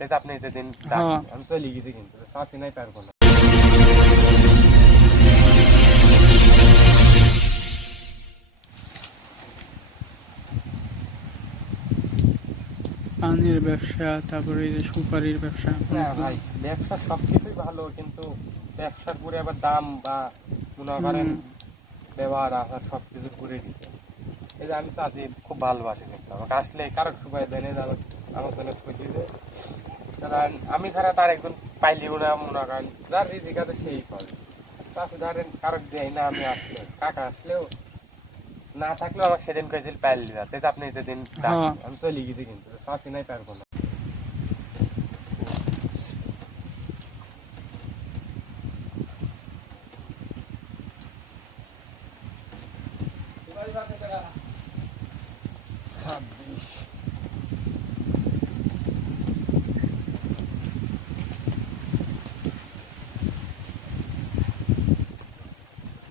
আপনি যেদিন আমি চলে গেছি কিন্তু চাষি নাই পারবো না। পানির ব্যবসা, তারপরে এই যে সুপারির ব্যবসা। হ্যাঁ ভাই, ব্যবসা সবকিছুই ভালো, কিন্তু ব্যবসার পরে আবার দাম বা মনে করেন ব্যবহার আচার সবকিছুর করে দিতে। এই যে আমি চাষি খুব ভালোবাসি, কিন্তু আমাকে আসলে কারো সুবাই দেনে আমার জন্য খুঁজি যে আমি ছাড়া তার একজন পাইলিও না, মনে করেন যার রিজিক আছে সেই করে। চাষি ধরেন কারক দেয় না, আমি আসলে কাকা আসলেও না থাকলেও আমার সেদিন কয়েছিল পাইলি না, আপনি যেদিন আমি চলে গেছি কিন্তু চাষি নাই পারবো না।